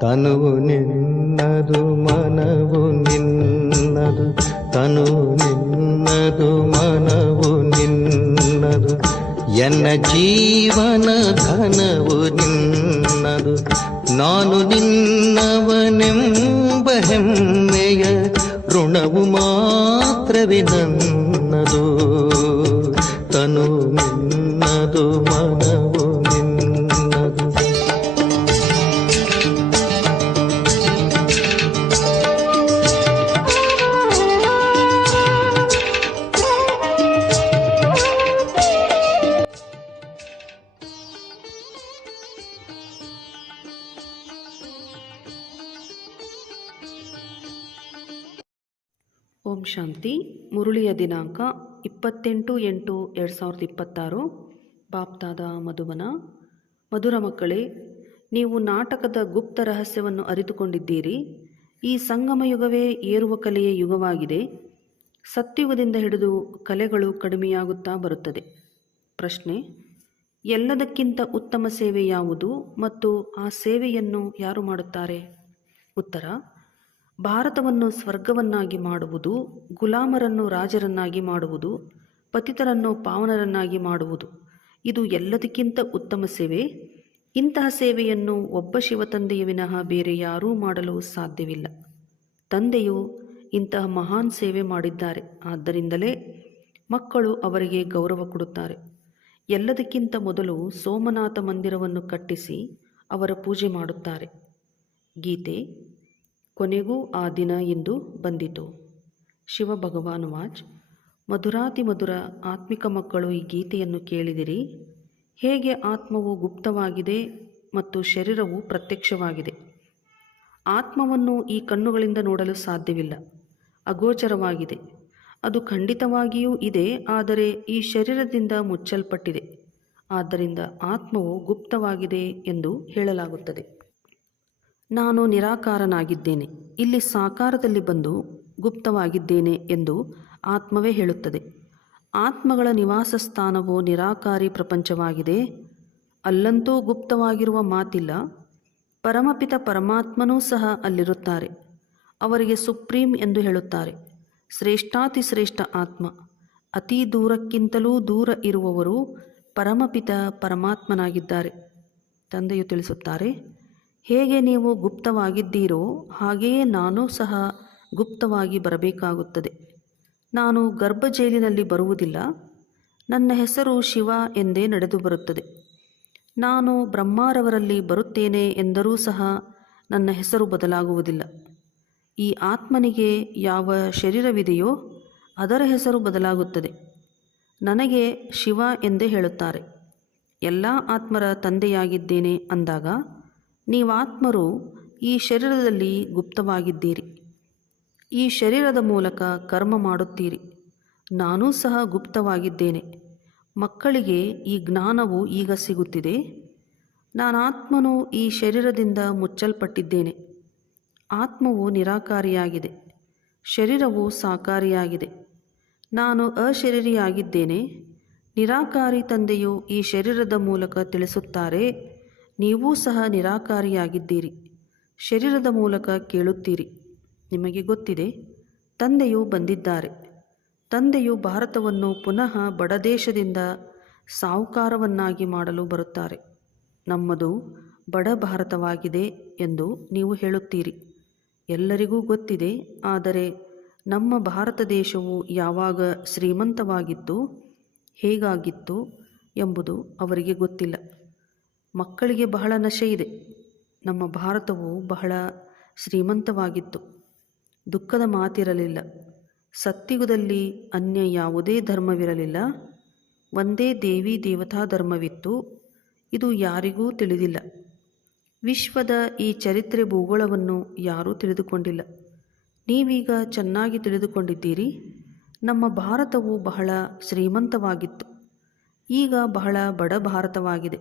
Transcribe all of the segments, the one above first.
ತನುವು ನಿನ್ನದು ಮನವು ನಿನ್ನದು, ತನುವು ನಿನ್ನದು ಮನವು ನಿನ್ನದು, ಎನ್ನ ಜೀವನ ಧನವು ನಿನ್ನದು. ನಾನು ನಿನ್ನವನೆಂಬ ಹೆಮ್ಮೆಯ ಋಣವು ಮಾತ್ರವೇ ನನ್ನದು. ತನು ನಿನ್ನದು ಮನವು ನಿನ್ನದು. ಓಂ ಶಾಂತಿ. ಮುರುಳಿಯ ದಿನಾಂಕ 28/8/2026. ಬಾಪ್ದಾದ ಮಧುಬನ. ಮಧುರ ಮಕ್ಕಳೇ, ನೀವು ನಾಟಕದ ಗುಪ್ತ ರಹಸ್ಯವನ್ನು ಅರಿತುಕೊಂಡಿದ್ದೀರಿ. ಈ ಸಂಗಮಯುಗವೇ ಏರುವ ಕಲೆಯ ಯುಗವಾಗಿದೆ. ಸತ್ಯುಗದಿಂದ ಹಿಡಿದು ಕಲೆಗಳು ಕಡಿಮೆಯಾಗುತ್ತಾ ಬರುತ್ತದೆ. ಪ್ರಶ್ನೆ: ಎಲ್ಲದಕ್ಕಿಂತ ಉತ್ತಮ ಸೇವೆ ಯಾವುದು ಮತ್ತು ಆ ಸೇವೆಯನ್ನು ಯಾರು ಮಾಡುತ್ತಾರೆ? ಉತ್ತರ: ಭಾರತವನ್ನು ಸ್ವರ್ಗವನ್ನಾಗಿ ಮಾಡುವುದು, ಗುಲಾಮರನ್ನು ರಾಜರನ್ನಾಗಿ ಮಾಡುವುದು, ಪತಿತರನ್ನು ಪಾವನರನ್ನಾಗಿ ಮಾಡುವುದು, ಇದು ಎಲ್ಲದಕ್ಕಿಂತ ಉತ್ತಮ ಸೇವೆ. ಇಂತಹ ಸೇವೆಯನ್ನು ಒಬ್ಬ ಶಿವತಂದೆಯ ವಿನಃ ಬೇರೆ ಯಾರೂ ಮಾಡಲು ಸಾಧ್ಯವಿಲ್ಲ. ತಂದೆಯು ಇಂತಹ ಮಹಾನ್ ಸೇವೆ ಮಾಡಿದ್ದಾರೆ. ಆದ್ದರಿಂದಲೇ ಮಕ್ಕಳು ಅವರಿಗೆ ಗೌರವ ಕೊಡುತ್ತಾರೆ. ಎಲ್ಲದಕ್ಕಿಂತ ಮೊದಲು ಸೋಮನಾಥ ಮಂದಿರವನ್ನು ಕಟ್ಟಿಸಿ ಅವರ ಪೂಜೆ ಮಾಡುತ್ತಾರೆ. ಗೀತೆ. ಕೊನೆಗೂ ಆ ದಿನ ಇಂದು ಬಂದಿತು. ಶಿವ ಭಗವಾನುವಾಚ್. ಮಧುರಾತಿ ಮಧುರ ಆತ್ಮಿಕ ಮಕ್ಕಳು, ಈ ಗೀತೆಯನ್ನು ಕೇಳಿದಿರಿ. ಹೇಗೆ ಆತ್ಮವು ಗುಪ್ತವಾಗಿದೆ ಮತ್ತು ಶರೀರವು ಪ್ರತ್ಯಕ್ಷವಾಗಿದೆ. ಆತ್ಮವನ್ನು ಈ ಕಣ್ಣುಗಳಿಂದ ನೋಡಲು ಸಾಧ್ಯವಿಲ್ಲ, ಅಗೋಚರವಾಗಿದೆ. ಅದು ಖಂಡಿತವಾಗಿಯೂ ಇದೆ, ಆದರೆ ಈ ಶರೀರದಿಂದ ಮುಚ್ಚಲ್ಪಟ್ಟಿದೆ. ಆದ್ದರಿಂದ ಆತ್ಮವು ಗುಪ್ತವಾಗಿದೆ ಎಂದು ಹೇಳಲಾಗುತ್ತದೆ. ನಾನು ನಿರಾಕಾರನಾಗಿದ್ದೇನೆ, ಇಲ್ಲಿ ಸಾಕಾರದಲ್ಲಿ ಬಂದು ಗುಪ್ತವಾಗಿದ್ದೇನೆ ಎಂದು ಆತ್ಮವೇ ಹೇಳುತ್ತದೆ. ಆತ್ಮಗಳ ನಿವಾಸ ಸ್ಥಾನವು ನಿರಾಕಾರಿ ಪ್ರಪಂಚವಾಗಿದೆ. ಅಲ್ಲಂತೂ ಗುಪ್ತವಾಗಿರುವ ಮಾತಿಲ್ಲ. ಪರಮಪಿತ ಪರಮಾತ್ಮನೂ ಸಹ ಅಲ್ಲಿರುತ್ತಾರೆ. ಅವರಿಗೆ ಸುಪ್ರೀಂ ಎಂದು ಹೇಳುತ್ತಾರೆ. ಶ್ರೇಷ್ಠಾತಿ ಶ್ರೇಷ್ಠ ಆತ್ಮ, ಅತಿ ದೂರಕ್ಕಿಂತಲೂ ದೂರ ಇರುವವರು ಪರಮಪಿತ ಪರಮಾತ್ಮನಾಗಿದ್ದಾರೆ. ತಂದೆಯು ತಿಳಿಸುತ್ತಾರೆ, ಹೇಗೆ ನೀವು ಗುಪ್ತವಾಗಿದ್ದೀರೋ ಹಾಗೆಯೇ ನಾನೂ ಸಹ ಗುಪ್ತವಾಗಿ ಬರಬೇಕಾಗುತ್ತದೆ. ನಾನು ಗರ್ಭಜೈಲಿನಲ್ಲಿ ಬರುವುದಿಲ್ಲ. ನನ್ನ ಹೆಸರು ಶಿವ ಎಂದೇ ನಡೆದು ಬರುತ್ತದೆ. ನಾನು ಬ್ರಹ್ಮಾರವರಲ್ಲಿ ಬರುತ್ತೇನೆ ಎಂದರೂ ಸಹ ನನ್ನ ಹೆಸರು ಬದಲಾಗುವುದಿಲ್ಲ. ಈ ಆತ್ಮನಿಗೆ ಯಾವ ಶರೀರವಿದೆಯೋ ಅದರ ಹೆಸರು ಬದಲಾಗುತ್ತದೆ. ನನಗೆ ಶಿವ ಎಂದೇ ಹೇಳುತ್ತಾರೆ. ಎಲ್ಲ ಆತ್ಮರ ತಂದೆಯಾಗಿದ್ದೇನೆ ಅಂದಾಗ ನೀವಾತ್ಮರು ಈ ಶರೀರದಲ್ಲಿ ಗುಪ್ತವಾಗಿದ್ದೀರಿ. ಈ ಶರೀರದ ಮೂಲಕ ಕರ್ಮ ಮಾಡುತ್ತೀರಿ. ನಾನೂ ಸಹ ಗುಪ್ತವಾಗಿದ್ದೇನೆ. ಮಕ್ಕಳಿಗೆ ಈ ಜ್ಞಾನವು ಈಗ ಸಿಗುತ್ತಿದೆ. ನಾನಾತ್ಮನು ಈ ಶರೀರದಿಂದ ಮುಚ್ಚಲ್ಪಟ್ಟಿದ್ದೇನೆ. ಆತ್ಮವು ನಿರಾಕಾರಿಯಾಗಿದೆ, ಶರೀರವು ಸಾಕಾರಿಯಾಗಿದೆ. ನಾನು ಅಶರೀರಿಯಾಗಿದ್ದೇನೆ. ನಿರಾಕಾರಿ ತಂದೆಯು ಈ ಶರೀರದ ಮೂಲಕ ತಿಳಿಸುತ್ತಾರೆ, ನೀವೂ ಸಹ ನಿರಾಕಾರಿಯಾಗಿದ್ದೀರಿ. ಶರೀರದ ಮೂಲಕ ಕೇಳುತ್ತೀರಿ. ನಿಮಗೆ ಗೊತ್ತಿದೆ, ತಂದೆಯು ಬಂದಿದ್ದಾರೆ. ತಂದೆಯು ಭಾರತವನ್ನು ಪುನಃ ಬಡದೇಶದಿಂದ ಸಾಹುಕಾರವನ್ನಾಗಿ ಮಾಡಲು ಬರುತ್ತಾರೆ. ನಮ್ಮದು ಬಡ ಭಾರತವಾಗಿದೆ ಎಂದು ನೀವು ಹೇಳುತ್ತೀರಿ. ಎಲ್ಲರಿಗೂ ಗೊತ್ತಿದೆ, ಆದರೆ ನಮ್ಮ ಭಾರತ ದೇಶವು ಯಾವಾಗ ಶ್ರೀಮಂತವಾಗಿತ್ತು, ಹೇಗಾಗಿತ್ತು ಎಂಬುದು ಅವರಿಗೆ ಗೊತ್ತಿಲ್ಲ. ಮಕ್ಕಳಿಗೆ ಬಹಳ ನಶೆ ಇದೆ. ನಮ್ಮ ಭಾರತವು ಬಹಳ ಶ್ರೀಮಂತವಾಗಿತ್ತು. ದುಃಖದ ಮಾತಿರಲಿಲ್ಲ. ಸತ್ಯುಗದಲ್ಲಿ ಅನ್ಯ ಯಾವುದೇ ಧರ್ಮವಿರಲಿಲ್ಲ. ಒಂದೇ ದೇವಿ ದೇವತಾ ಧರ್ಮವಿತ್ತು. ಇದು ಯಾರಿಗೂ ತಿಳಿದಿಲ್ಲ. ವಿಶ್ವದ ಈ ಚರಿತ್ರೆ ಭೂಗೋಳವನ್ನು ಯಾರೂ ತಿಳಿದುಕೊಂಡಿಲ್ಲ. ನೀವೀಗ ಚೆನ್ನಾಗಿ ತಿಳಿದುಕೊಂಡಿದ್ದೀರಿ. ನಮ್ಮ ಭಾರತವು ಬಹಳ ಶ್ರೀಮಂತವಾಗಿತ್ತು. ಈಗ ಬಹಳ ಬಡ ಭಾರತವಾಗಿದೆ.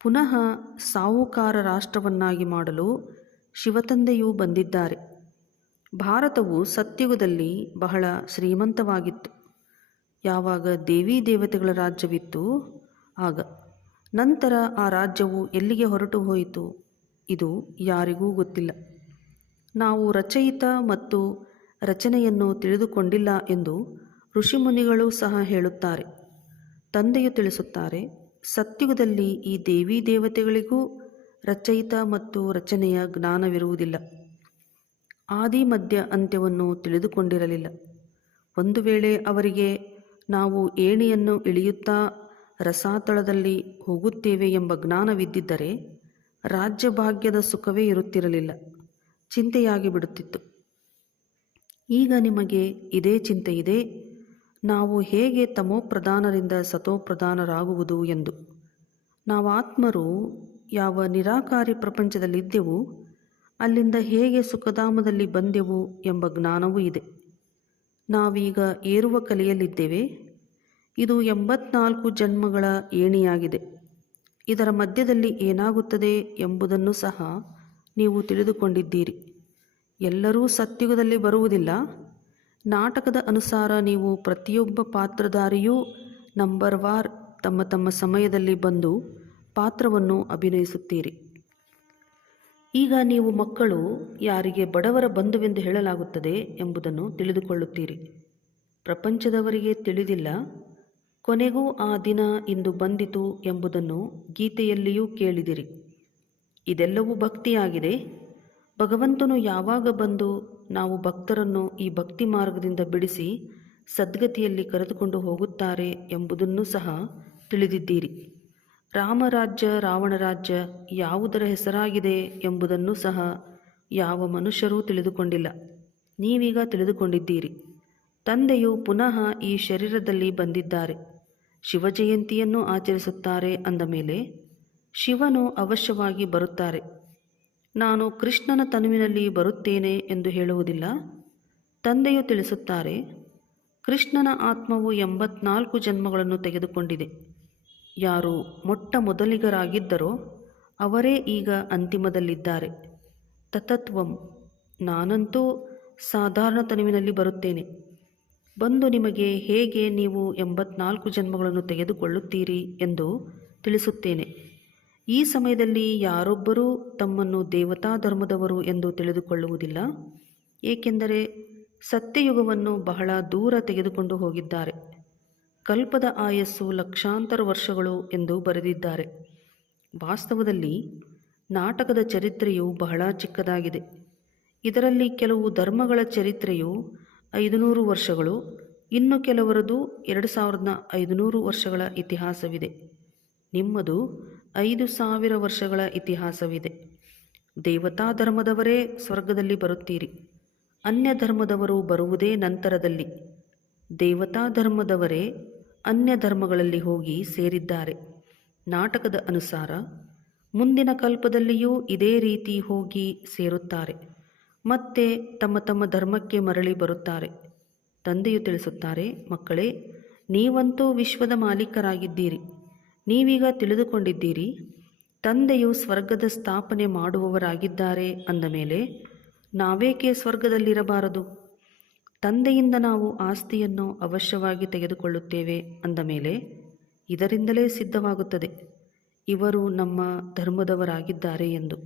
ಪುನಃ ಸಾಹುಕಾರ ರಾಷ್ಟ್ರವನ್ನಾಗಿ ಮಾಡಲು ಶಿವತಂದೆಯೂ ಬಂದಿದ್ದಾರೆ. ಭಾರತವು ಸತ್ಯುಗದಲ್ಲಿ ಬಹಳ ಶ್ರೀಮಂತವಾಗಿತ್ತು. ಯಾವಾಗ ದೇವಿ ದೇವತೆಗಳ ರಾಜ್ಯವಿತ್ತು ಆಗ. ನಂತರ ಆ ರಾಜ್ಯವು ಎಲ್ಲಿಗೆ ಹೊರಟು ಹೋಯಿತು? ಇದು ಯಾರಿಗೂ ಗೊತ್ತಿಲ್ಲ. ನಾವು ರಚಯಿತ ಮತ್ತು ರಚನೆಯನ್ನು ತಿಳಿದುಕೊಂಡಿಲ್ಲ ಎಂದು ಋಷಿಮುನಿಗಳು ಸಹ ಹೇಳುತ್ತಾರೆ. ತಂದೆಯು ತಿಳಿಸುತ್ತಾರೆ, ಸತ್ಯುಗದಲ್ಲಿ ಈ ದೇವಿ ದೇವತೆಗಳಿಗೂ ರಚಯಿತ ಮತ್ತು ರಚನೆಯ ಜ್ಞಾನವಿರುವುದಿಲ್ಲ. ಆದಿ ಮಧ್ಯ ಅಂತ್ಯವನ್ನು ತಿಳಿದುಕೊಂಡಿರಲಿಲ್ಲ. ಒಂದು ವೇಳೆ ಅವರಿಗೆ ನಾವು ಏಣಿಯನ್ನು ಇಳಿಯುತ್ತಾ ರಸಾತಳದಲ್ಲಿ ಹೋಗುತ್ತೇವೆ ಎಂಬ ಜ್ಞಾನವಿದ್ದಿದ್ದರೆ ರಾಜ್ಯಭಾಗ್ಯದ ಸುಖವೇ ಇರುತ್ತಿರಲಿಲ್ಲ, ಚಿಂತೆಯಾಗಿ ಬಿಡುತ್ತಿತ್ತು. ಈಗ ನಿಮಗೆ ಇದೇ ಚಿಂತೆ ಇದೆ, ನಾವು ಹೇಗೆ ತಮೋಪ್ರಧಾನರಿಂದ ಸತೋಪ್ರಧಾನರಾಗುವುದು ಎಂದು. ನಾವಾತ್ಮರು ಯಾವ ನಿರಾಕಾರಿ ಪ್ರಪಂಚದಲ್ಲಿದ್ದೆವು, ಅಲ್ಲಿಂದ ಹೇಗೆ ಸುಖಧಾಮದಲ್ಲಿ ಬಂದೆವು ಎಂಬ ಜ್ಞಾನವೂ ಇದೆ. ನಾವೀಗ ಏರುವ ಕಲೆಯಲ್ಲಿದ್ದೇವೆ. ಇದು 84 ಜನ್ಮಗಳ ಏಣಿಯಾಗಿದೆ. ಇದರ ಮಧ್ಯದಲ್ಲಿ ಏನಾಗುತ್ತದೆ ಎಂಬುದನ್ನು ಸಹ ನೀವು ತಿಳಿದುಕೊಂಡಿದ್ದೀರಿ. ಎಲ್ಲರೂ ಸತ್ಯುಗದಲ್ಲಿ ಬರುವುದಿಲ್ಲ. ನಾಟಕದ ಅನುಸಾರ ನೀವು ಪ್ರತಿಯೊಬ್ಬ ಪಾತ್ರಧಾರಿಯೂ ನಂಬರ್ವಾರ್ ತಮ್ಮ ತಮ್ಮ ಸಮಯದಲ್ಲಿ ಬಂದು ಪಾತ್ರವನ್ನು ಅಭಿನಯಿಸುತ್ತೀರಿ. ಈಗ ನೀವು ಮಕ್ಕಳು ಯಾರಿಗೆ ಬಡವರ ಬಂಧುವೆಂದು ಹೇಳಲಾಗುತ್ತದೆ ಎಂಬುದನ್ನು ತಿಳಿದುಕೊಳ್ಳುತ್ತೀರಿ. ಪ್ರಪಂಚದವರಿಗೆ ತಿಳಿದಿಲ್ಲ. ಕೊನೆಗೂ ಆ ದಿನ ಇಂದು ಬಂದಿತು ಎಂಬುದನ್ನು ಗೀತೆಯಲ್ಲಿಯೂ ಕೇಳಿದಿರಿ. ಇದೆಲ್ಲವೂ ಭಕ್ತಿಯಾಗಿದೆ. ಭಗವಂತನು ಯಾವಾಗ ಬಂದು ನಾವು ಭಕ್ತರನ್ನು ಈ ಭಕ್ತಿ ಮಾರ್ಗದಿಂದ ಬಿಡಿಸಿ ಸದ್ಗತಿಯಲ್ಲಿ ಕರೆದುಕೊಂಡು ಹೋಗುತ್ತಾರೆ ಎಂಬುದನ್ನು ಸಹ ತಿಳಿದಿದ್ದೀರಿ. ರಾಮರಾಜ್ಯ ರಾವಣ ರಾಜ್ಯ ಯಾವುದರ ಹೆಸರಾಗಿದೆ ಎಂಬುದನ್ನು ಸಹ ಯಾವ ಮನುಷ್ಯರೂ ತಿಳಿದುಕೊಂಡಿಲ್ಲ. ನೀವೀಗ ತಿಳಿದುಕೊಂಡಿದ್ದೀರಿ. ತಂದೆಯು ಪುನಃ ಈ ಶರೀರದಲ್ಲಿ ಬಂದಿದ್ದಾರೆ. ಶಿವಜಯಂತಿಯನ್ನು ಆಚರಿಸುತ್ತಾರೆ ಅಂದ ಮೇಲೆ ಶಿವನು ಅವಶ್ಯವಾಗಿ ಬರುತ್ತಾರೆ. ನಾನು ಕೃಷ್ಣನ ತನುವಿನಲ್ಲಿ ಬರುತ್ತೇನೆ ಎಂದು ಹೇಳುವುದಿಲ್ಲ. ತಂದೆಯು ತಿಳಿಸುತ್ತಾರೆ, ಕೃಷ್ಣನ ಆತ್ಮವು 84 ಜನ್ಮಗಳನ್ನು ತೆಗೆದುಕೊಂಡಿದೆ. ಯಾರು ಮೊಟ್ಟ ಮೊದಲಿಗರಾಗಿದ್ದರೋ ಅವರೇ ಈಗ ಅಂತಿಮದಲ್ಲಿದ್ದಾರೆ. ತತತ್ವಂ, ನಾನಂತೂ ಸಾಧಾರಣ ತನುವಿನಲ್ಲಿ ಬರುತ್ತೇನೆ. ಬಂದು ನಿಮಗೆ ಹೇಗೆ ನೀವು 84 ಜನ್ಮಗಳನ್ನು ತೆಗೆದುಕೊಳ್ಳುತ್ತೀರಿ ಎಂದು ತಿಳಿಸುತ್ತೇನೆ. ಈ ಸಮಯದಲ್ಲಿ ಯಾರೊಬ್ಬರೂ ತಮ್ಮನ್ನು ದೇವತಾ ಧರ್ಮದವರು ಎಂದು ತಿಳಿದುಕೊಳ್ಳುವುದಿಲ್ಲ. ಏಕೆಂದರೆ ಸತ್ಯಯುಗವನ್ನು ಬಹಳ ದೂರ ತೆಗೆದುಕೊಂಡು ಹೋಗಿದ್ದಾರೆ. ಕಲ್ಪದ ಆಯಸ್ಸು ಲಕ್ಷಾಂತರ ವರ್ಷಗಳು ಎಂದು ಬರೆದಿದ್ದಾರೆ. ವಾಸ್ತವದಲ್ಲಿ ನಾಟಕದ ಚರಿತ್ರೆಯು ಬಹಳ ಚಿಕ್ಕದಾಗಿದೆ. ಇದರಲ್ಲಿ ಕೆಲವು ಧರ್ಮಗಳ ಚರಿತ್ರೆಯು 500 ವರ್ಷಗಳು, ಇನ್ನು ಕೆಲವರದು 2500 ವರ್ಷಗಳ ಇತಿಹಾಸವಿದೆ. ನಿಮ್ಮದು 5000 ವರ್ಷಗಳ ಇತಿಹಾಸವಿದೆ. ದೇವತಾ ಧರ್ಮದವರೇ ಸ್ವರ್ಗದಲ್ಲಿ ಬರುತ್ತೀರಿ. ಅನ್ಯ ಧರ್ಮದವರು ಬರುವುದೇ ನಂತರದಲ್ಲಿ. ದೇವತಾ ಧರ್ಮದವರೇ ಅನ್ಯ ಧರ್ಮಗಳಲ್ಲಿ ಹೋಗಿ ಸೇರಿದ್ದಾರೆ. ನಾಟಕದ ಅನುಸಾರ ಮುಂದಿನ ಕಲ್ಪದಲ್ಲಿಯೂ ಇದೇ ರೀತಿ ಹೋಗಿ ಸೇರುತ್ತಾರೆ. ಮತ್ತೆ ತಮ್ಮ ತಮ್ಮ ಧರ್ಮಕ್ಕೆ ಮರಳಿ ಬರುತ್ತಾರೆ. ತಂದೆಯು ತಿಳಿಸುತ್ತಾರೆ, ಮಕ್ಕಳೇ, ನೀವಂತೂ ವಿಶ್ವದ ಮಾಲೀಕರಾಗಿದ್ದೀರಿ. ನೀವೀಗ ತಿಳಿದುಕೊಂಡಿದ್ದೀರಿ. ತಂದೆಯು ಸ್ವರ್ಗದ ಸ್ಥಾಪನೆ ಮಾಡುವವರಾಗಿದ್ದಾರೆ ಅಂದ ಮೇಲೆ ನಾವೇಕೆ ಸ್ವರ್ಗದಲ್ಲಿರಬಾರದು? ತಂದೆಯಿಂದ ನಾವು ಆಸ್ತಿಯನ್ನು ಅವಶ್ಯವಾಗಿ ತೆಗೆದುಕೊಳ್ಳುತ್ತೇವೆ ಅಂದ ಮೇಲೆ ಇದರಿಂದಲೇ ಸಿದ್ಧವಾಗುತ್ತದೆ ಇವರು ನಮ್ಮ ಧರ್ಮದವರಾಗಿದ್ದಾರೆ ಎಂದು.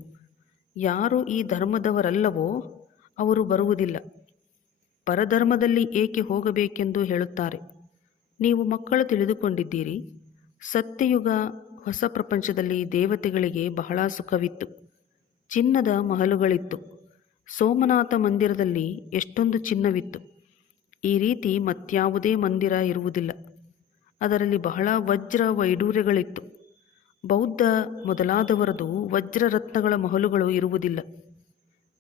ಯಾರು ಈ ಧರ್ಮದವರಲ್ಲವೋ ಅವರು ಬರುವುದಿಲ್ಲ. ಪರಧರ್ಮದಲ್ಲಿ ಏಕೆ ಹೋಗಬೇಕೆಂದು ಹೇಳುತ್ತಾರೆ. ನೀವು ಮಕ್ಕಳು ತಿಳಿದುಕೊಂಡಿದ್ದೀರಿ. ಸತ್ಯಯುಗ ಹೊಸ ಪ್ರಪಂಚದಲ್ಲಿ ದೇವತೆಗಳಿಗೆ ಬಹಳ ಸುಖವಿತ್ತು. ಚಿನ್ನದ ಮಹಲುಗಳಿತ್ತು. ಸೋಮನಾಥ ಮಂದಿರದಲ್ಲಿ ಎಷ್ಟೊಂದು ಚಿನ್ನವಿತ್ತು. ಈ ರೀತಿ ಮತ್ಯಾವುದೇ ಮಂದಿರ ಇರುವುದಿಲ್ಲ. ಅದರಲ್ಲಿ ಬಹಳ ವಜ್ರ ವೈಡೂರ್ಯಗಳಿತ್ತು. ಬೌದ್ಧ ಮೊದಲಾದವರದು ವಜ್ರರತ್ನಗಳ ಮಹಲುಗಳು ಇರುವುದಿಲ್ಲ.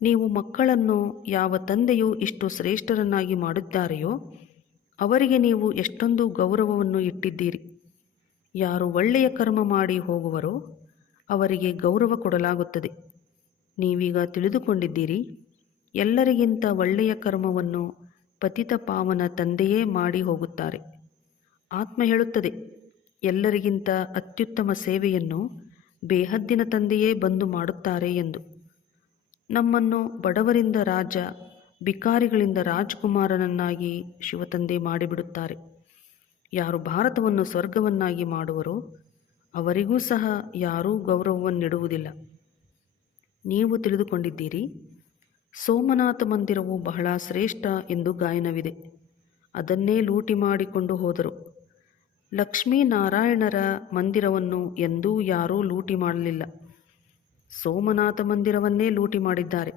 ನೀವು ಮಕ್ಕಳನ್ನು ಯಾವ ತಂದೆಯು ಇಷ್ಟು ಶ್ರೇಷ್ಠರನ್ನಾಗಿ ಮಾಡಿದ್ದಾರೆಯೋ ಅವರಿಗೆ ನೀವು ಎಷ್ಟೊಂದು ಗೌರವವನ್ನು ಇಟ್ಟಿದ್ದೀರಿ. ಯಾರು ಒಳ್ಳೆಯ ಕರ್ಮ ಮಾಡಿ ಹೋಗುವರೋ ಅವರಿಗೆ ಗೌರವ ಕೊಡಲಾಗುತ್ತದೆ. ನೀವೀಗ ತಿಳಿದುಕೊಂಡಿದ್ದೀರಿ. ಎಲ್ಲರಿಗಿಂತ ಒಳ್ಳೆಯ ಕರ್ಮವನ್ನು ಪತಿತ ಪಾವನ ತಂದೆಯೇ ಮಾಡಿ ಹೋಗುತ್ತಾರೆ. ಆತ್ಮ ಹೇಳುತ್ತದೆ, ಎಲ್ಲರಿಗಿಂತ ಅತ್ಯುತ್ತಮ ಸೇವೆಯನ್ನು ಬೇಹದ್ದಿನ ತಂದೆಯೇ ಬಂದು ಮಾಡುತ್ತಾರೆ ಎಂದು. ನಮ್ಮನ್ನು ಬಡವರಿಂದ ರಾಜ, ಭಿಕಾರಿಗಳಿಂದ ರಾಜ್ಕುಮಾರನನ್ನಾಗಿ ಶಿವತಂದೆ ಮಾಡಿಬಿಡುತ್ತಾರೆ. ಯಾರು ಭಾರತವನ್ನು ಸ್ವರ್ಗವನ್ನಾಗಿ ಮಾಡುವರೋ ಅವರಿಗೂ ಸಹ ಯಾರೂ ಗೌರವವನ್ನಿಡುವುದಿಲ್ಲ. ನೀವು ತಿಳಿದುಕೊಂಡಿದ್ದೀರಿ. ಸೋಮನಾಥ ಮಂದಿರವು ಬಹಳ ಶ್ರೇಷ್ಠ ಎಂದು ಗಾಯನವಿದೆ. ಅದನ್ನೇ ಲೂಟಿ ಮಾಡಿಕೊಂಡು ಹೋದರು. ಲಕ್ಷ್ಮೀನಾರಾಯಣರ ಮಂದಿರವನ್ನು ಎಂದೂ ಯಾರೂ ಲೂಟಿ ಮಾಡಲಿಲ್ಲ. ಸೋಮನಾಥ ಮಂದಿರವನ್ನೇ ಲೂಟಿ ಮಾಡಿದ್ದಾರೆ.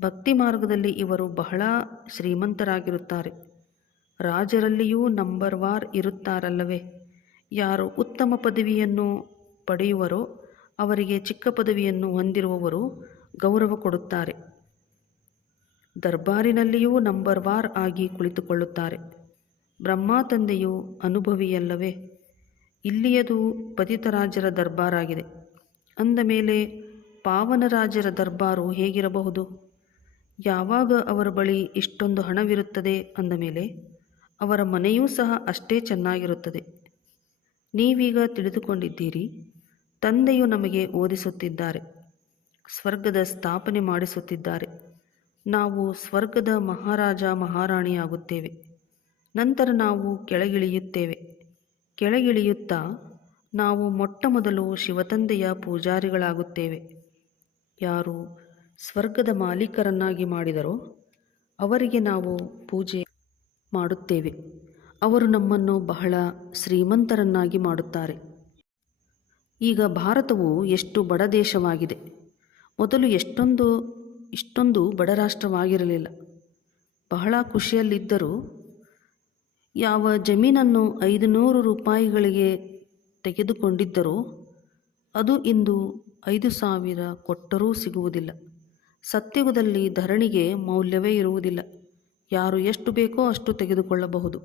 ಭಕ್ತಿ ಮಾರ್ಗದಲ್ಲಿ ಇವರು ಬಹಳ ಶ್ರೀಮಂತರಾಗಿರುತ್ತಾರೆ. ರಾಜರಲ್ಲಿಯೂ ನಂಬರ್ ವಾರ್ ಇರುತ್ತಾರಲ್ಲವೇ. ಯಾರು ಉತ್ತಮ ಪದವಿಯನ್ನು ಪಡೆಯುವರೋ ಅವರಿಗೆ ಚಿಕ್ಕ ಪದವಿಯನ್ನು ಹೊಂದಿರುವವರು ಗೌರವ ಕೊಡುತ್ತಾರೆ. ದರ್ಬಾರಿನಲ್ಲಿಯೂ ನಂಬರ್ ವಾರ್ ಆಗಿ ಕುಳಿತುಕೊಳ್ಳುತ್ತಾರೆ. ಬ್ರಹ್ಮ ತಂದೆಯು ಅನುಭವಿಯಲ್ಲವೇ. ಇಲ್ಲಿಯದು ಪತಿತರಾಜರ ದರ್ಬಾರಾಗಿದೆ. ಅಂದ ಮೇಲೆ ಪಾವನರಾಜರ ದರ್ಬಾರು ಹೇಗಿರಬಹುದು. ಯಾವಾಗ ಅವರ ಬಳಿ ಇಷ್ಟೊಂದು ಹಣವಿರುತ್ತದೆ ಅಂದ ಮೇಲೆ ಅವರ ಮನೆಯೂ ಸಹ ಅಷ್ಟೇ ಚೆನ್ನಾಗಿರುತ್ತದೆ. ನೀವೀಗ ತಿಳಿದುಕೊಂಡಿದ್ದೀರಿ. ತಂದೆಯು ನಮಗೆ ಓದಿಸುತ್ತಿದ್ದಾರೆ, ಸ್ವರ್ಗದ ಸ್ಥಾಪನೆ ಮಾಡಿಸುತ್ತಿದ್ದಾರೆ. ನಾವು ಸ್ವರ್ಗದ ಮಹಾರಾಜ ಮಹಾರಾಣಿಯಾಗುತ್ತೇವೆ. ನಂತರ ನಾವು ಕೆಳಗಿಳಿಯುತ್ತೇವೆ. ಕೆಳಗಿಳಿಯುತ್ತಾ ನಾವು ಮೊಟ್ಟ ಮೊದಲು ಶಿವತಂದೆಯ ಪೂಜಾರಿಗಳಾಗುತ್ತೇವೆ. ಯಾರು ಸ್ವರ್ಗದ ಮಾಲೀಕರನ್ನಾಗಿ ಮಾಡಿದರೋ ಅವರಿಗೆ ನಾವು ಪೂಜೆ ಮಾಡುತ್ತೇವೆ. ಅವರು ನಮ್ಮನ್ನು ಬಹಳ ಶ್ರೀಮಂತರನ್ನಾಗಿ ಮಾಡುತ್ತಾರೆ. ಈಗ ಭಾರತವು ಎಷ್ಟು ಬಡ ದೇಶವಾಗಿದೆ. ಮೊದಲು ಇಷ್ಟೊಂದು ಬಡ ರಾಷ್ಟ್ರವಾಗಿರಲಿಲ್ಲ. ಬಹಳ ಖುಷಿಯಲ್ಲಿದ್ದರೂ ಯಾವ ಜಮೀನನ್ನು 500 ರೂಪಾಯಿಗಳಿಗೆ ತೆಗೆದುಕೊಂಡಿದ್ದರೋ ಅದು ಇಂದು 5,000 ಕೊಟ್ಟರೂ ಸಿಗುವುದಿಲ್ಲ. ಸತ್ಯುಗದಲ್ಲಿ ಧರಣಿಗೆ ಮೌಲ್ಯವೇ ಇರುವುದಿಲ್ಲ. ಯಾರು ಎಷ್ಟು ಬೇಕೋ ಅಷ್ಟು ತೆಗೆದುಕೊಳ್ಳಬಹುದು.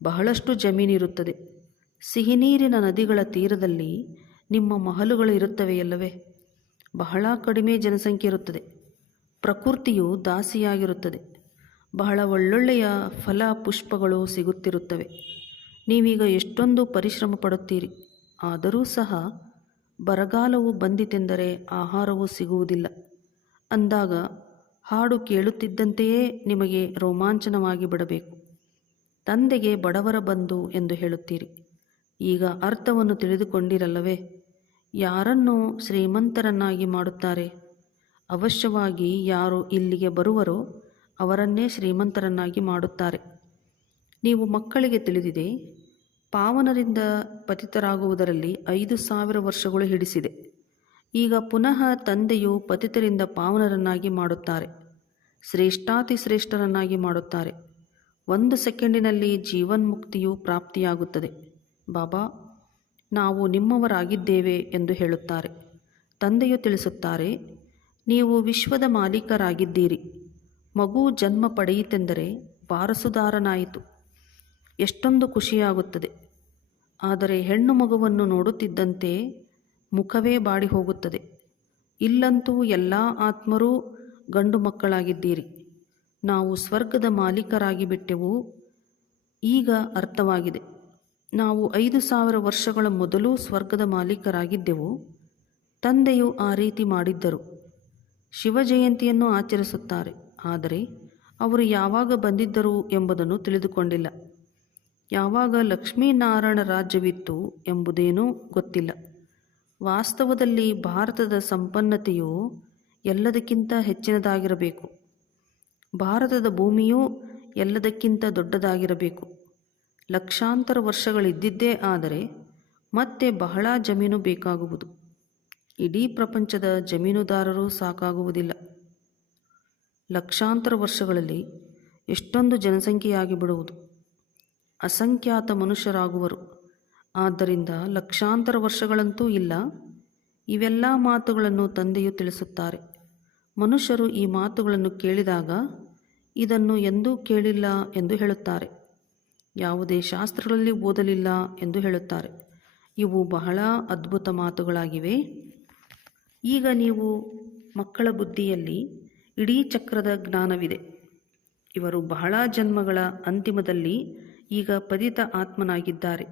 ಬಹಳಷ್ಟು ಜಮೀನಿರುತ್ತದೆ. ಸಿಹಿನೀರಿನ ನದಿಗಳ ತೀರದಲ್ಲಿ ನಿಮ್ಮ ಮಹಲುಗಳು ಇರುತ್ತವೆಯಲ್ಲವೇ. ಬಹಳ ಕಡಿಮೆ ಜನಸಂಖ್ಯೆ ಇರುತ್ತದೆ. ಪ್ರಕೃತಿಯು ದಾಸಿಯಾಗಿರುತ್ತದೆ. ಬಹಳ ಒಳ್ಳೊಳ್ಳೆಯ ಫಲ ಪುಷ್ಪಗಳು ಸಿಗುತ್ತಿರುತ್ತವೆ. ನೀವೀಗ ಎಷ್ಟೊಂದು ಪರಿಶ್ರಮ ಪಡುತ್ತೀರಿ. ಆದರೂ ಸಹ ಬರಗಾಲವು ಬಂದಿತೆಂದರೆ ಆಹಾರವೂ ಸಿಗುವುದಿಲ್ಲ. ಅಂದಾಗ ಹಾಡು ಕೇಳುತ್ತಿದ್ದಂತೆಯೇ ನಿಮಗೆ ರೋಮಾಂಚನವಾಗಿ ಬಿಡಬೇಕು. ತಂದೆಗೆ ಬಡವರ ಬಂಧು ಎಂದು ಹೇಳುತ್ತೀರಿ. ಈಗ ಅರ್ಥವನ್ನು ತಿಳಿದುಕೊಂಡಿರಲ್ಲವೇ. ಯಾರನ್ನು ಶ್ರೀಮಂತರನ್ನಾಗಿ ಮಾಡುತ್ತಾರೆ. ಅವಶ್ಯವಾಗಿ ಯಾರು ಇಲ್ಲಿಗೆ ಬರುವರೋ ಅವರನ್ನೇ ಶ್ರೀಮಂತರನ್ನಾಗಿ ಮಾಡುತ್ತಾರೆ. ನೀವು ಮಕ್ಕಳಿಗೆ ತಿಳಿದಿದೆ, ಪಾವನರಿಂದ ಪತಿತರಾಗುವುದರಲ್ಲಿ 5,000 ವರ್ಷಗಳು ಹಿಡಿಸಿದೆ. ಈಗ ಪುನಃ ತಂದೆಯು ಪತಿತರಿಂದ ಪಾವನರನ್ನಾಗಿ ಮಾಡುತ್ತಾರೆ. ಶ್ರೇಷ್ಠಾತಿ ಶ್ರೇಷ್ಠರನ್ನಾಗಿ ಮಾಡುತ್ತಾರೆ. 1 ಸೆಕೆಂಡಿನಲ್ಲಿ ಜೀವನ್ಮುಕ್ತಿಯು ಪ್ರಾಪ್ತಿಯಾಗುತ್ತದೆ. ಬಾಬಾ, ನಾವು ನಿಮ್ಮವರಾಗಿದ್ದೇವೆ ಎಂದು ಹೇಳುತ್ತಾರೆ. ತಂದೆಯು ತಿಳಿಸುತ್ತಾರೆ, ನೀವು ವಿಶ್ವದ ಮಾಲೀಕರಾಗಿದ್ದೀರಿ. ಮಗು ಜನ್ಮ ಪಡೆಯಿತೆಂದರೆ ವಾರಸುದಾರನಾಯಿತು. ಎಷ್ಟೊಂದು ಖುಷಿಯಾಗುತ್ತದೆ. ಆದರೆ ಹೆಣ್ಣು ಮಗುವನ್ನು ನೋಡುತ್ತಿದ್ದಂತೆ ಮುಖವೇ ಬಾಡಿ ಹೋಗುತ್ತದೆ. ಇಲ್ಲಂತೂ ಎಲ್ಲ ಆತ್ಮರೂ ಗಂಡು ಮಕ್ಕಳಾಗಿದ್ದೀರಿ. ನಾವು ಸ್ವರ್ಗದ ಮಾಲೀಕರಾಗಿ ಬಿಟ್ಟೆವು. ಈಗ ಅರ್ಥವಾಗಿದೆ. ನಾವು 5,000 ವರ್ಷಗಳ ಮೊದಲು ಸ್ವರ್ಗದ ಮಾಲೀಕರಾಗಿದ್ದೆವು. ತಂದೆಯು ಆ ರೀತಿ ಮಾಡಿದ್ದರು. ಶಿವಜಯಂತಿಯನ್ನು ಆಚರಿಸುತ್ತಾರೆ. ಆದರೆ ಅವರು ಯಾವಾಗ ಬಂದಿದ್ದರು ಎಂಬುದನ್ನು ತಿಳಿದುಕೊಂಡಿಲ್ಲ. ಯಾವಾಗ ಲಕ್ಷ್ಮೀನಾರಾಯಣ ರಾಜ್ಯವಿತ್ತು ಎಂಬುದೇನೂ ಗೊತ್ತಿಲ್ಲ. ವಾಸ್ತವದಲ್ಲಿ ಭಾರತದ ಸಂಪನ್ನತೆಯು ಎಲ್ಲದಕ್ಕಿಂತ ಹೆಚ್ಚಿನದಾಗಿರಬೇಕು. ಭಾರತದ ಭೂಮಿಯೂ ಎಲ್ಲದಕ್ಕಿಂತ ದೊಡ್ಡದಾಗಿರಬೇಕು. ಲಕ್ಷಾಂತರ ವರ್ಷಗಳಿದ್ದಿದ್ದೇ ಆದರೆ ಮತ್ತೆ ಬಹಳ ಜಮೀನು ಬೇಕಾಗುವುದು. ಇಡೀ ಪ್ರಪಂಚದ ಜಮೀನುದಾರರು ಸಾಕಾಗುವುದಿಲ್ಲ. ಲಕ್ಷಾಂತರ ವರ್ಷಗಳಲ್ಲಿ ಎಷ್ಟೊಂದು ಜನಸಂಖ್ಯೆಯಾಗಿ ಬಿಡುವುದು. ಅಸಂಖ್ಯಾತ ಮನುಷ್ಯರಾಗುವರು. ಆದ್ದರಿಂದ ಲಕ್ಷಾಂತರ ವರ್ಷಗಳಂತೂ ಇಲ್ಲ. ಇವೆಲ್ಲ ಮಾತುಗಳನ್ನು ತಂದೆಯು ತಿಳಿಸುತ್ತಾರೆ. ಮನುಷ್ಯರು ಈ ಮಾತುಗಳನ್ನು ಕೇಳಿದಾಗ ಇದನ್ನು ಎಂದೂ ಕೇಳಿಲ್ಲ ಎಂದು ಹೇಳುತ್ತಾರೆ. ಯಾವುದೇ ಶಾಸ್ತ್ರಗಳಲ್ಲಿ ಓದಲಿಲ್ಲ ಎಂದು ಹೇಳುತ್ತಾರೆ. ಇವು ಬಹಳ ಅದ್ಭುತ ಮಾತುಗಳಾಗಿವೆ. ಈಗ ನೀವು ಮಕ್ಕಳ ಬುದ್ಧಿಯಲ್ಲಿ ಇಡೀ ಚಕ್ರದ ಜ್ಞಾನವಿದೆ. ಇವರು ಬಹಳ ಜನ್ಮಗಳ ಅಂತಿಮದಲ್ಲಿ ಈಗ ಪತಿತ ಆತ್ಮನಾಗಿದ್ದಾರೆ.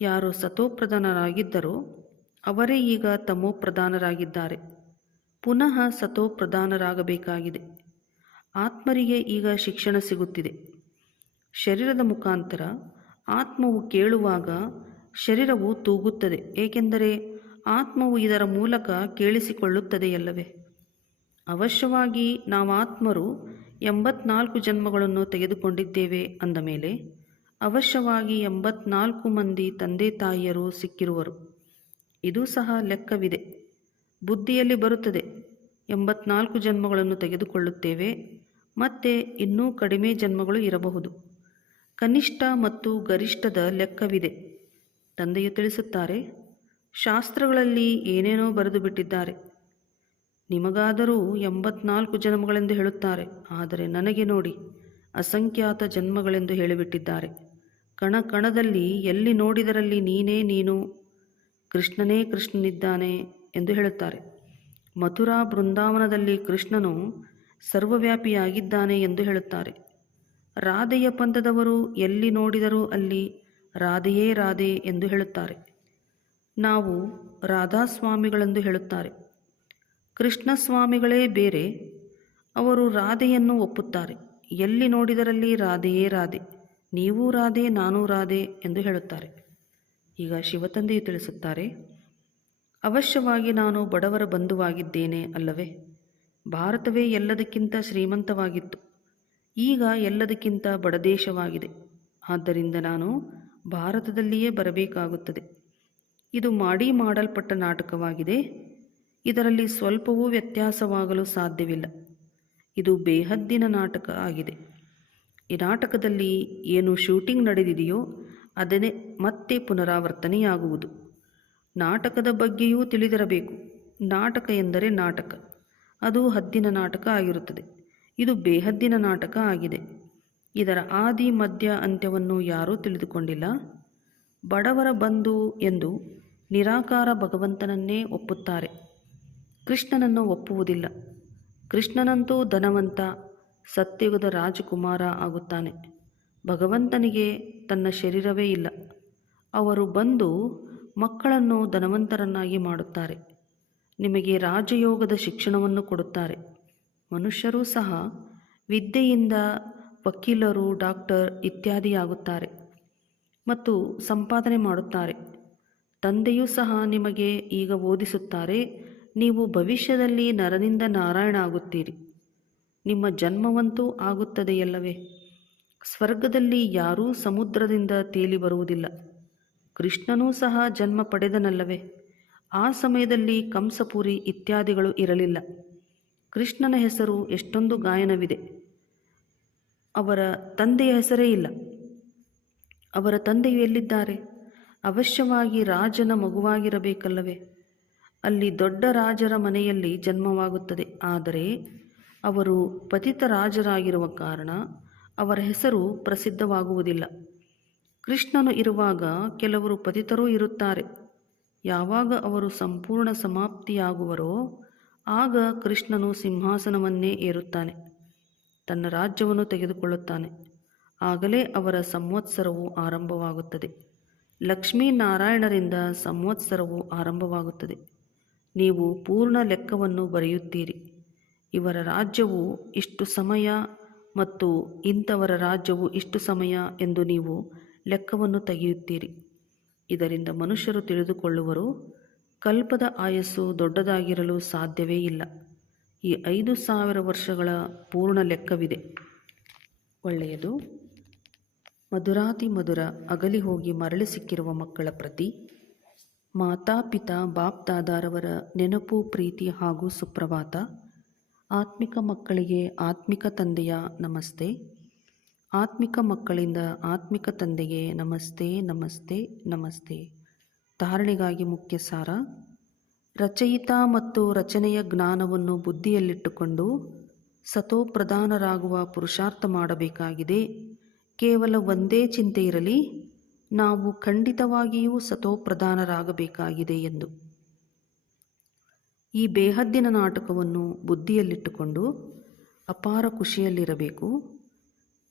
ಯಾರು ಸತೋಪ್ರಧಾನರಾಗಿದ್ದರೋ ಅವರೇ ಈಗ ತಮೋಪ್ರಧಾನರಾಗಿದ್ದಾರೆ. ಪುನಃ ಸತೋಪ್ರಧಾನರಾಗಬೇಕಾಗಿದೆ. ಆತ್ಮರಿಗೆ ಈಗ ಶಿಕ್ಷಣ ಸಿಗುತ್ತಿದೆ. ಶರೀರದ ಮುಖಾಂತರ ಆತ್ಮವು ಕೇಳುವಾಗ ಶರೀರವು ತೂಗುತ್ತದೆ. ಏಕೆಂದರೆ ಆತ್ಮವು ಇದರ ಮೂಲಕ ಕೇಳಿಸಿಕೊಳ್ಳುತ್ತದೆಯಲ್ಲವೇ. ಅವಶ್ಯವಾಗಿ ನಾವಾತ್ಮರು 84 ಜನ್ಮಗಳನ್ನು ತೆಗೆದುಕೊಂಡಿದ್ದೇವೆ ಅಂದ ಮೇಲೆ ಅವಶ್ಯವಾಗಿ 84 ಮಂದಿ ತಂದೆ ತಾಯಿಯರು ಸಿಕ್ಕಿರುವರು. ಇದು ಸಹ ಲೆಕ್ಕವಿದೆ. ಬುದ್ಧಿಯಲ್ಲಿ ಬರುತ್ತದೆ. 84 ಜನ್ಮಗಳನ್ನು ತೆಗೆದುಕೊಳ್ಳುತ್ತೇವೆ, ಮತ್ತೆ ಇನ್ನೂ ಕಡಿಮೆ ಜನ್ಮಗಳು ಇರಬಹುದು. ಕನಿಷ್ಠ ಮತ್ತು ಗರಿಷ್ಠದ ಲೆಕ್ಕವಿದೆ. ತಂದೆಯು ತಿಳಿಸುತ್ತಾರೆ, ಶಾಸ್ತ್ರಗಳಲ್ಲಿ ಏನೇನೋ ಬರೆದು ಬಿಟ್ಟಿದ್ದಾರೆ. ನಿಮಗಾದರೂ 84 ಜನ್ಮಗಳೆಂದು ಹೇಳುತ್ತಾರೆ, ಆದರೆ ನನಗೆ ನೋಡಿ ಅಸಂಖ್ಯಾತ ಜನ್ಮಗಳೆಂದು ಹೇಳಿಬಿಟ್ಟಿದ್ದಾರೆ. ಕಣ ಕಣದಲ್ಲಿ ಎಲ್ಲಿ ನೋಡಿದರಲ್ಲಿ ನೀನೇ ನೀನು, ಕೃಷ್ಣನೇ ಕೃಷ್ಣನಿದ್ದಾನೆ ಎಂದು ಹೇಳುತ್ತಾರೆ. ಮಥುರಾ ಬೃಂದಾವನದಲ್ಲಿ ಕೃಷ್ಣನು ಸರ್ವವ್ಯಾಪಿಯಾಗಿದ್ದಾನೆ ಎಂದು ಹೇಳುತ್ತಾರೆ. ರಾಧೆಯ ಪಂಥದವರು ಎಲ್ಲಿ ನೋಡಿದರೂ ಅಲ್ಲಿ ರಾಧೆಯೇ ರಾಧೆ ಎಂದು ಹೇಳುತ್ತಾರೆ. ನಾವು ರಾಧಾಸ್ವಾಮಿಗಳೆಂದು ಹೇಳುತ್ತಾರೆ. ಕೃಷ್ಣಸ್ವಾಮಿಗಳೇ ಬೇರೆ, ಅವರು ರಾಧೆಯನ್ನು ಒಪ್ಪುತ್ತಾರೆ. ಎಲ್ಲಿ ನೋಡಿದರಲ್ಲಿ ರಾಧೆಯೇ ರಾಧೆ, ನೀವೂ ರಾಧೆ ನಾನೂ ರಾಧೆ ಎಂದು ಹೇಳುತ್ತಾರೆ. ಈಗ ಶಿವತಂದೆಯು ತಿಳಿಸುತ್ತಾರೆ, ಅವಶ್ಯವಾಗಿ ನಾನು ಬಡವರ ಬಂಧುವಾಗಿದ್ದೇನೆ ಅಲ್ಲವೇ? ಭಾರತವೇ ಎಲ್ಲದಕ್ಕಿಂತ ಶ್ರೀಮಂತವಾಗಿತ್ತು, ಈಗ ಎಲ್ಲದಕ್ಕಿಂತ ಬಡದೇಶವಾಗಿದೆ. ಆದ್ದರಿಂದ ನಾನು ಭಾರತದಲ್ಲಿಯೇ ಬರಬೇಕಾಗುತ್ತದೆ. ಇದು ಮಾಡಲ್ಪಟ್ಟ ನಾಟಕವಾಗಿದೆ. ಇದರಲ್ಲಿ ಸ್ವಲ್ಪವೂ ವ್ಯತ್ಯಾಸವಾಗಲು ಸಾಧ್ಯವಿಲ್ಲ. ಇದು ಬೇಹದ್ದಿನ ನಾಟಕ ಆಗಿದೆ. ಈ ನಾಟಕದಲ್ಲಿ ಏನು ಶೂಟಿಂಗ್ ನಡೆದಿದೆಯೋ ಅದನ್ನೇ ಮತ್ತೆ ಪುನರಾವರ್ತನೆಯಾಗುವುದು. ನಾಟಕದ ಬಗ್ಗೆಯೂ ತಿಳಿದಿರಬೇಕು. ನಾಟಕ ಎಂದರೆ ನಾಟಕ, ಅದು ಹದ್ದಿನ ನಾಟಕ ಆಗಿರುತ್ತದೆ. ಇದು ಬೇಹದ್ದಿನ ನಾಟಕ ಆಗಿದೆ. ಇದರ ಆದಿ ಮಧ್ಯ ಅಂತ್ಯವನ್ನು ಯಾರೂ ತಿಳಿದುಕೊಂಡಿಲ್ಲ. ಬಡವರ ಬಂಧು ಎಂದು ನಿರಾಕಾರ ಭಗವಂತನನ್ನೇ ಒಪ್ಪುತ್ತಾರೆ, ಕೃಷ್ಣನನ್ನು ಒಪ್ಪುವುದಿಲ್ಲ. ಕೃಷ್ಣನಂತೂ ಧನವಂತ, ಸತ್ಯಯುಗದ ರಾಜಕುಮಾರ ಆಗುತ್ತಾನೆ. ಭಗವಂತನಿಗೆ ತನ್ನ ಶರೀರವೇ ಇಲ್ಲ. ಅವರು ಬಂದು ಮಕ್ಕಳನ್ನು ಧನವಂತರನ್ನಾಗಿ ಮಾಡುತ್ತಾರೆ. ನಿಮಗೆ ರಾಜಯೋಗದ ಶಿಕ್ಷಣವನ್ನು ಕೊಡುತ್ತಾರೆ. ಮನುಷ್ಯರೂ ಸಹ ವಿದ್ಯೆಯಿಂದ ವಕೀಲರು, ಡಾಕ್ಟರ್ ಇತ್ಯಾದಿಯಾಗುತ್ತಾರೆ ಮತ್ತು ಸಂಪಾದನೆ ಮಾಡುತ್ತಾರೆ. ತಂದೆಯೂ ಸಹ ನಿಮಗೆ ಈಗ ಓದಿಸುತ್ತಾರೆ. ನೀವು ಭವಿಷ್ಯದಲ್ಲಿ ನರನಿಂದ ನಾರಾಯಣ ಆಗುತ್ತೀರಿ. ನಿಮ್ಮ ಜನ್ಮವಂತೂ ಆಗುತ್ತದೆಯಲ್ಲವೇ? ಸ್ವರ್ಗದಲ್ಲಿ ಯಾರೂ ಸಮುದ್ರದಿಂದ ತೇಲಿ ಬರುವುದಿಲ್ಲ. ಕೃಷ್ಣನೂ ಸಹ ಜನ್ಮ ಪಡೆದನಲ್ಲವೇ? ಆ ಸಮಯದಲ್ಲಿ ಕಂಸಪುರಿ ಇತ್ಯಾದಿಗಳು ಇರಲಿಲ್ಲ. ಕೃಷ್ಣನ ಹೆಸರು ಎಷ್ಟೊಂದು ಗಾಯನವಿದೆ. ಅವರ ತಂದೆಯ ಹೆಸರೇ ಇಲ್ಲ. ಅವರ ತಂದೆಯು ಎಲ್ಲಿದ್ದಾರೆ? ಅವಶ್ಯವಾಗಿ ರಾಜನ ಮಗುವಾಗಿರಬೇಕಲ್ಲವೇ? ಅಲ್ಲಿ ದೊಡ್ಡ ರಾಜರ ಮನೆಯಲ್ಲಿ ಜನ್ಮವಾಗುತ್ತದೆ. ಆದರೆ ಅವರು ಪತಿತ ರಾಜರಾಗಿರುವ ಕಾರಣ ಅವರ ಹೆಸರು ಪ್ರಸಿದ್ಧವಾಗುವುದಿಲ್ಲ. ಕೃಷ್ಣನು ಇರುವಾಗ ಕೆಲವರು ಪತಿತರೂ ಇರುತ್ತಾರೆ. ಯಾವಾಗ ಅವರು ಸಂಪೂರ್ಣ ಸಮಾಪ್ತಿಯಾಗುವರೋ ಆಗ ಕೃಷ್ಣನು ಸಿಂಹಾಸನವನ್ನೇ ಏರುತ್ತಾನೆ, ತನ್ನ ರಾಜ್ಯವನ್ನು ತೆಗೆದುಕೊಳ್ಳುತ್ತಾನೆ. ಆಗಲೇ ಅವರ ಸಂವತ್ಸರವು ಆರಂಭವಾಗುತ್ತದೆ. ಲಕ್ಷ್ಮೀನಾರಾಯಣರಿಂದ ಸಂವತ್ಸರವು ಆರಂಭವಾಗುತ್ತದೆ. ನೀವು ಪೂರ್ಣ ಲೆಕ್ಕವನ್ನು ಬರೆಯುತ್ತೀರಿ. ಇವರ ರಾಜ್ಯವು ಇಷ್ಟು ಸಮಯ ಮತ್ತು ಇಂಥವರ ರಾಜ್ಯವು ಇಷ್ಟು ಸಮಯ ಎಂದು ನೀವು ಲೆಕ್ಕವನ್ನು ತೆಗೆಯುತ್ತೀರಿ. ಇದರಿಂದ ಮನುಷ್ಯರು ತಿಳಿದುಕೊಳ್ಳುವರು, ಕಲ್ಪದ ಆಯಸ್ಸು ದೊಡ್ಡದಾಗಿರಲು ಸಾಧ್ಯವೇ ಇಲ್ಲ. ಈ 5000 ವರ್ಷಗಳ ಪೂರ್ಣ ಲೆಕ್ಕವಿದೆ. ಒಳ್ಳೆಯದು. ಮಧುರಾತಿ ಮಧುರ ಅಗಲಿ ಹೋಗಿ ಮರಳಿ ಸಿಕ್ಕಿರುವ ಮಕ್ಕಳ ಪ್ರತಿ ಮಾತಾಪಿತಾ ಬಾಪ್ ದಾದಾರವರ ನೆನಪು, ಪ್ರೀತಿ ಹಾಗೂ ಸುಪ್ರಭಾತ. ಆತ್ಮಿಕ ಮಕ್ಕಳಿಗೆ ಆತ್ಮಿಕ ತಂದೆಯ ನಮಸ್ತೆ. ಆತ್ಮಿಕ ಮಕ್ಕಳಿಂದ ಆತ್ಮಿಕ ತಂದೆಗೆ ನಮಸ್ತೆ ನಮಸ್ತೆ ನಮಸ್ತೆ. ಧಾರಣೆಗಾಗಿ ಮುಖ್ಯ ಸಾರ: ರಚಯಿತ ಮತ್ತು ರಚನೆಯ ಜ್ಞಾನವನ್ನು ಬುದ್ಧಿಯಲ್ಲಿಟ್ಟುಕೊಂಡು ಸತೋಪ್ರಧಾನರಾಗುವ ಪುರುಷಾರ್ಥ ಮಾಡಬೇಕಾಗಿದೆ. ಕೇವಲ ಒಂದೇ ಚಿಂತೆ ಇರಲಿ, ನಾವು ಖಂಡಿತವಾಗಿಯೂ ಸತೋಪ್ರಧಾನರಾಗಬೇಕಾಗಿದೆ ಎಂದು. ಈ ಬೇಹದ್ದಿನ ನಾಟಕವನ್ನು ಬುದ್ಧಿಯಲ್ಲಿಟ್ಟುಕೊಂಡು ಅಪಾರ ಖುಷಿಯಲ್ಲಿರಬೇಕು.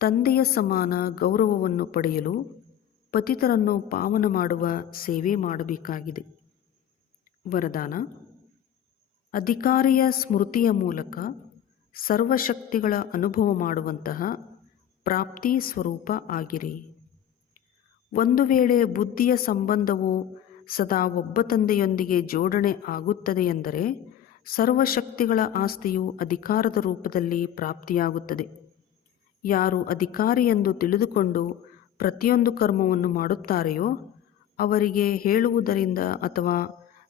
ತಂದೆಯ ಸಮಾನ ಗೌರವವನ್ನು ಪಡೆಯಲು ಪತಿತರನ್ನು ಪಾವನ ಮಾಡುವ ಸೇವೆ ಮಾಡಬೇಕಾಗಿದೆ. ವರದಾನ: ಅಧಿಕಾರಿಯ ಸ್ಮೃತಿಯ ಮೂಲಕ ಸರ್ವಶಕ್ತಿಗಳ ಅನುಭವ ಮಾಡುವಂತಹ ಪ್ರಾಪ್ತಿ ಸ್ವರೂಪ ಆಗಿರಿ. ಒಂದು ವೇಳೆ ಬುದ್ಧಿಯ ಸಂಬಂಧವು ಸದಾ ಒಬ್ಬ ತಂದೆಯೊಂದಿಗೆ ಜೋಡಣೆ ಆಗುತ್ತದೆ ಎಂದರೆ ಸರ್ವಶಕ್ತಿಗಳ ಆಸ್ತಿಯು ಅಧಿಕಾರದ ರೂಪದಲ್ಲಿ ಪ್ರಾಪ್ತಿಯಾಗುತ್ತದೆ. ಯಾರು ಅಧಿಕಾರಿ ಎಂದು ತಿಳಿದುಕೊಂಡು ಪ್ರತಿಯೊಂದು ಕರ್ಮವನ್ನು ಮಾಡುತ್ತಾರೆಯೋ ಅವರಿಗೆ ಹೇಳುವುದರಿಂದ ಅಥವಾ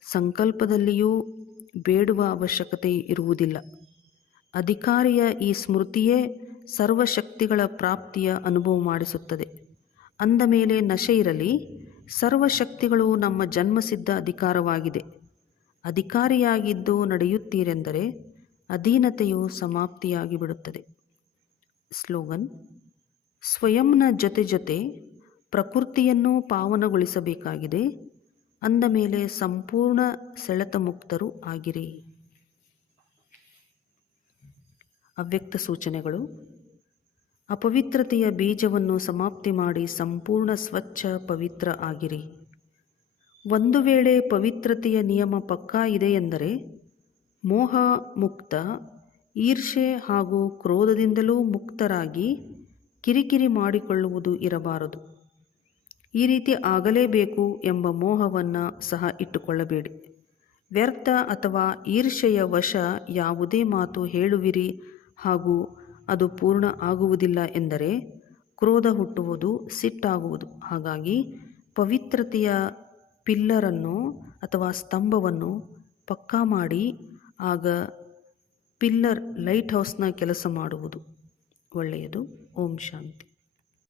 ಸಂಕಲ್ಪದಲ್ಲಿಯೂ ಬೇಡುವ ಅವಶ್ಯಕತೆ ಇರುವುದಿಲ್ಲ. ಅಧಿಕಾರಿಯ ಈ ಸ್ಮೃತಿಯೇ ಸರ್ವಶಕ್ತಿಗಳ ಪ್ರಾಪ್ತಿಯ ಅನುಭವ ಮಾಡಿಸುತ್ತದೆ. ಅಂದ ಮೇಲೆ ನಶೆ ಇರಲಿ, ಸರ್ವಶಕ್ತಿಗಳು ನಮ್ಮ ಜನ್ಮಸಿದ್ಧ ಅಧಿಕಾರವಾಗಿದೆ. ಅಧಿಕಾರಿಯಾಗಿದ್ದು ನಡೆಯುತ್ತೀರೆಂದರೆ ಅಧೀನತೆಯು ಸಮಾಪ್ತಿಯಾಗಿ ಬಿಡುತ್ತದೆ. ಸ್ಲೋಗನ್: ಸ್ವಯಂನ ಜೊತೆ ಜೊತೆ ಪ್ರಕೃತಿಯನ್ನು ಪಾವನಗೊಳಿಸಬೇಕಾಗಿದೆ. ಅಂದ ಮೇಲೆ ಸಂಪೂರ್ಣ ಸೆಳೆತ ಮುಕ್ತರು ಆಗಿರಿ. ಅವ್ಯಕ್ತ ಸೂಚನೆಗಳು: ಅಪವಿತ್ರತೆಯ ಬೀಜವನ್ನು ಸಮಾಪ್ತಿ ಮಾಡಿ ಸಂಪೂರ್ಣ ಸ್ವಚ್ಛ ಪವಿತ್ರ ಆಗಿರಿ. ಒಂದು ವೇಳೆ ಪವಿತ್ರತೆಯ ನಿಯಮ ಪಕ್ಕಾ ಇದೆ ಎಂದರೆ ಮೋಹ ಮುಕ್ತ, ಈರ್ಷೆ ಹಾಗೂ ಕ್ರೋಧದಿಂದಲೂ ಮುಕ್ತರಾಗಿ ಕಿರಿಕಿರಿ ಮಾಡಿಕೊಳ್ಳುವುದು ಇರಬಾರದು. ಈ ರೀತಿ ಆಗಲೇಬೇಕು ಎಂಬ ಮೋಹವನ್ನು ಸಹ ಇಟ್ಟುಕೊಳ್ಳಬೇಡಿ. ವ್ಯರ್ಥ ಅಥವಾ ಈರ್ಷೆಯ ವಶ ಯಾವುದೇ ಮಾತು ಹೇಳುವಿರಿ ಹಾಗೂ ಅದು ಪೂರ್ಣ ಆಗುವುದಿಲ್ಲ ಎಂದರೆ ಕ್ರೋಧ ಹುಟ್ಟುವುದು, ಸಿಟ್ಟಾಗುವುದು. ಹಾಗಾಗಿ ಪವಿತ್ರತೆಯ ಪಿಲ್ಲರನ್ನು ಅಥವಾ ಸ್ತಂಭವನ್ನು ಪಕ್ಕಾ ಮಾಡಿ ಆಗ ಪಿಲ್ಲರ್ ಲೈಟ್ ಹೌಸ್ನ ಕೆಲಸ ಮಾಡುವುದು ಒಳ್ಳೆಯದು. ಓಂ ಶಾಂತಿ.